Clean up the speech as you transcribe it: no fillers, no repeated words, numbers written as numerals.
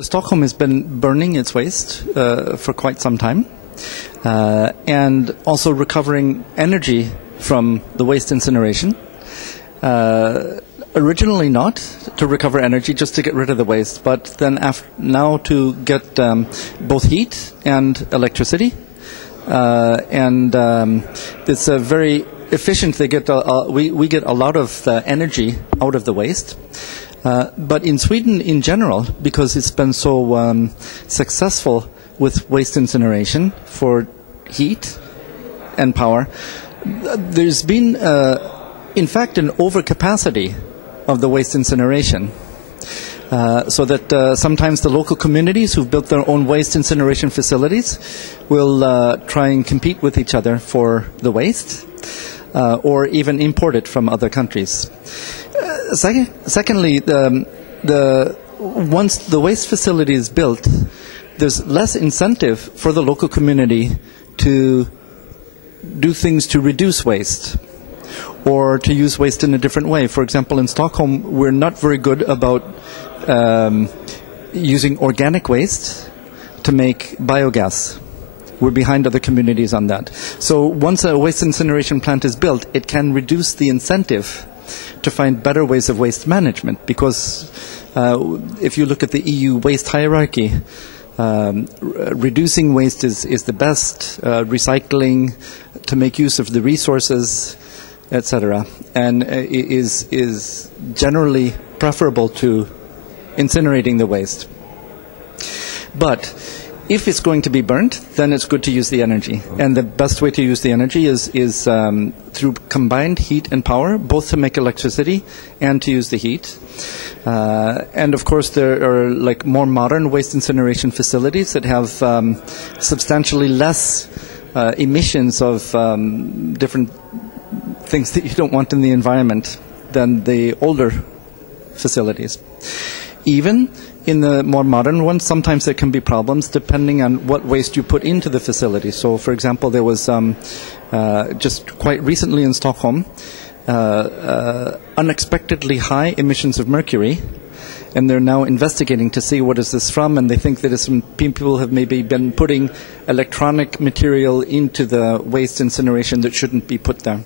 Stockholm has been burning its waste for quite some time, and also recovering energy from the waste incineration. Originally not to recover energy, just to get rid of the waste, but then now to get both heat and electricity. And it's a very efficient. We get a lot of energy out of the waste. But in Sweden in general, because it's been so successful with waste incineration for heat and power, there's been, in fact, an overcapacity of the waste incineration. So that sometimes the local communities who've built their own waste incineration facilities will try and compete with each other for the waste, or even import it from other countries. Secondly, once the waste facility is built, there's less incentive for the local community to do things to reduce waste or to use waste in a different way. For example, in Stockholm, we're not very good about using organic waste to make biogas. We're behind other communities on that. So once a waste incineration plant is built, it can reduce the incentive to find better ways of waste management, because if you look at the EU waste hierarchy, reducing waste is the best, recycling, to make use of the resources, etc., and is generally preferable to incinerating the waste. But if it's going to be burnt, then it's good to use the energy. And the best way to use the energy is through combined heat and power, both to make electricity and to use the heat. And of course, there are like more modern waste incineration facilities that have substantially less emissions of different things that you don't want in the environment than the older facilities. Even in the more modern ones, sometimes there can be problems depending on what waste you put into the facility. So, for example, there was just quite recently in Stockholm unexpectedly high emissions of mercury, and they're now investigating to see what is this from, and they think that some people have maybe been putting electronic material into the waste incineration that shouldn't be put there.